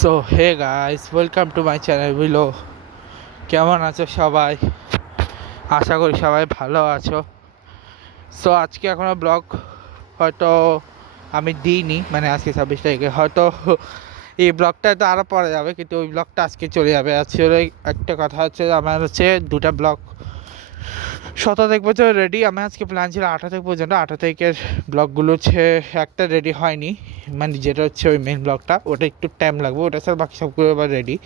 So hey guys, welcome to my channel বিলো। কেমন আছো সবাই? আশা করি সবাই ভালো আছো। সো আজকে এখনও ব্লগ হয়তো আমি দিইনি, মানে আজকে 26 তারিখে হয়তো এই ব্লগটা তো আরও পরে যাবে, কিন্তু ওই ব্লগটা আজকে চলে যাবে। আজকে একটা কথা হচ্ছে, আমার হচ্ছে দুটা ব্লগ 17 তারিখ পর্যন্ত রেডি। আমি আজকে প্ল্যান ছিল 18 তারিখ পর্যন্ত। 18 তারিখের ব্লগগুলো হচ্ছে একটা রেডি হয়নি, মানে যেটা হচ্ছে ওই মেন ব্লগটা, ওটা একটু টাইম লাগবে। ওটা স্যার বাকি সবগুলো এবার রেডি,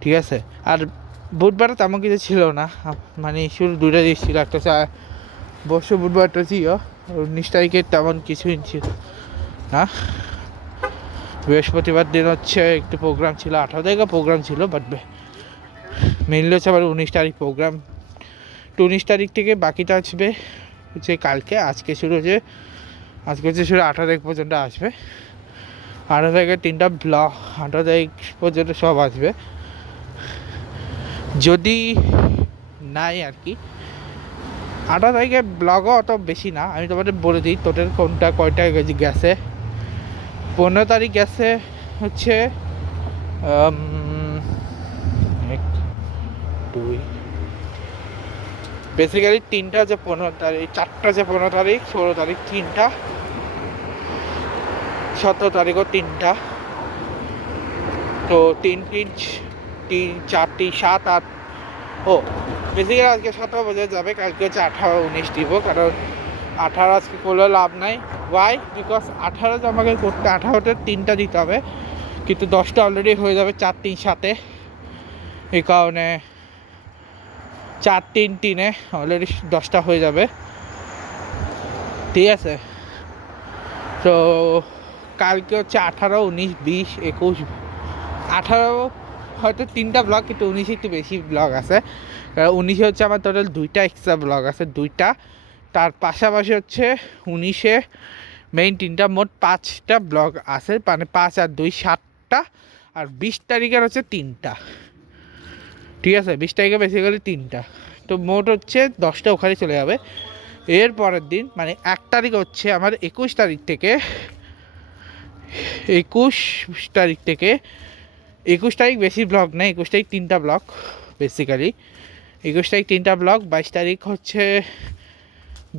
ঠিক আছে। আর বুধবার তেমন কিছু ছিল না, মানে শুধু দুটো জিনিস ছিল। একটা বর্ষ বুধবারটা ছিল, 19 তারিখের তেমন কিছুই ছিল না। বৃহস্পতিবার দিন হচ্ছে একটু প্রোগ্রাম ছিল, 18 তারিখে প্রোগ্রাম ছিল, বাট মেনলি হচ্ছে আবার 19 তারিখ প্রোগ্রাম। 19 তারিখ থেকে বাকিটা আসবে হচ্ছে কালকে। আজকে শুরু হচ্ছে, আজকে হচ্ছে শুরু 18 তারিখ পর্যন্ত আসবে। 18 তারিখের 3টা ব্লগ, 18 তারিখ পর্যন্ত সব আসবে। যদি নাই আর কি, 18 তারিখে ব্লগও অত বেশি না। আমি তোমাদের বলে দিই টোটাল কোনটা কয়টা গেছে। 15 তারিখ গেছে হচ্ছে 2 বেসিক্যালি 3টা যে 15 তারিখ, 4টা যে 15 তারিখ, 16 তারিখ 3টা, 17 তারিখও 3টা। তো 3 3 3 4 7 8। ও বেসিক্যালি আজকে 17 বোঝা যাবে, কালকে হচ্ছে 18 19 দিব। কারণ 18 আজকে করলে লাভ নাই। ওয়াই? বিকজ 18 যে আমাকে করতে 18তে 3টা দিতে হবে, কিন্তু 10টা অলরেডি হয়ে যাবে 4 3 7-এ। এই কারণে 4 3 3-এ অলরেডি 10টা হয়ে যাবে, ঠিক আছে। তো কালকে হচ্ছে 18 19 20 21 18 হয়তো 3টা ব্লগ, কিন্তু 19 একটু বেশি ব্লগ আছে। 19 হচ্ছে আমার টোটাল 2টা এক্সট্রা ব্লগ আছে, 2টা। তার পাশাপাশি হচ্ছে 19-এ মেইন 3টা, মোট 5টা ব্লগ আছে, মানে 5 আর 2 7টা। আর 20 তারিখের হচ্ছে 3টা, ঠিক আছে। 20 তারিখে বেসিক্যালি 3টা, তো মোট হচ্ছে 10টা ওখানে চলে যাবে। এর পরের দিন মানে 1 তারিখ হচ্ছে আমার 21 তারিখ থেকে 21 তারিখ থেকে 21 তারিখ বেশি ব্লগ নেই, 21 তারিখ 3টা ব্লগ বেসিক্যালি। 21 তারিখ 3টা ব্লগ, 22 তারিখ হচ্ছে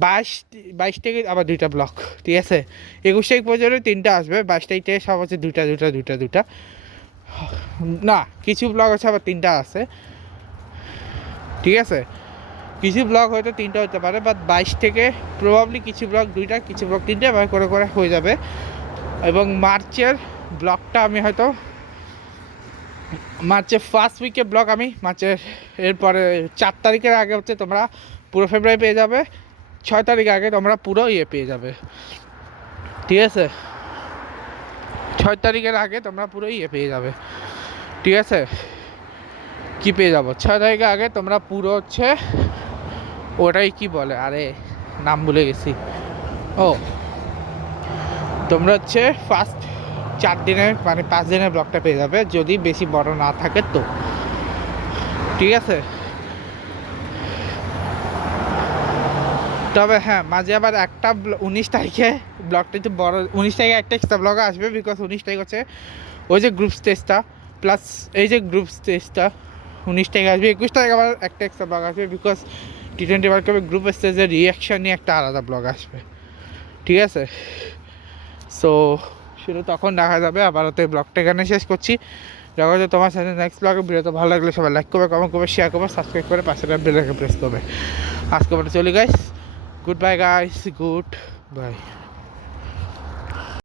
22 থেকে আবার 2টা ব্লগ, ঠিক আছে। 21 তারিখ পর্যন্ত 3টা আসবে, 22 তারিখ থেকে সব হচ্ছে 2টা না, কিছু ব্লগ আছে আবার 3টা আছে, ঠিক আছে। কিছু ব্লগ হয়তো 3টা হতে পারে, বাট 22 থেকে প্রবাবলি কিছু ব্লগ 2টা, কিছু ব্লগ 3টা এবার করে করে হয়ে যাবে। এবং মার্চের ব্লগটা আমি হয়তো মার্চের ফার্স্ট উইকে ব্লগ আমি মার্চের এরপরে 4 তারিখের আগে হচ্ছে তোমরা পুরো ফেব্রুয়ারি পেয়ে যাবে। 6 তারিখ আগে তোমরা পুরো পেয়ে যাবে, ঠিক আছে। 6 তারিখের আগে তোমরা পুরো পেয়ে যাবে, ঠিক আছে। কি পেয়ে যাবো 6 তারিখের আগে তোমরা পুরো হচ্ছে ওটাই কি বলে, আরে নাম ভুলে গেছি। ও তোমরা হচ্ছে ফার্স্ট 4 দিনের মানে 5 দিনের ব্লগটা পেয়ে যাবে, যদি বেশি বড় না থাকে তো, ঠিক আছে। তবে হ্যাঁ, মাঝে আবার একটা 19 তারিখে ব্লগটা একটু বড়, 19 তারিখে একটা এক্সট্রা ব্লগ আসবে, বিকজ 19 তারিখ হচ্ছে ওই যে গ্রুপ স্টেজটা প্লাস এই যে গ্রুপ স্টেজটা 19 তারিখে আসবে। 21 তারিখ আবার একটা এক্সট্রা ব্লগ আসবে, বিকজ T20 ওয়ার্ল্ড কাপের গ্রুপ স্টেজের রিয়াকশান নিয়ে একটা আলাদা ব্লগ আসবে, ঠিক আছে। সো সেটা তখন দেখা যাবে। আপাতত এই ব্লগটা এখানে শেষ করছি। দেখা যাচ্ছে তোমার সাথে নেক্সট ব্লগে। ভিডিওটা ভালো লাগলে সবাই লাইক করবে, কমেন্ট করবে, শেয়ার করবে, সাবস্ক্রাইব করে পাশে বেল আইকন প্রেস করবে। আজকে আমরা চলি guys, good bye guys, good bye.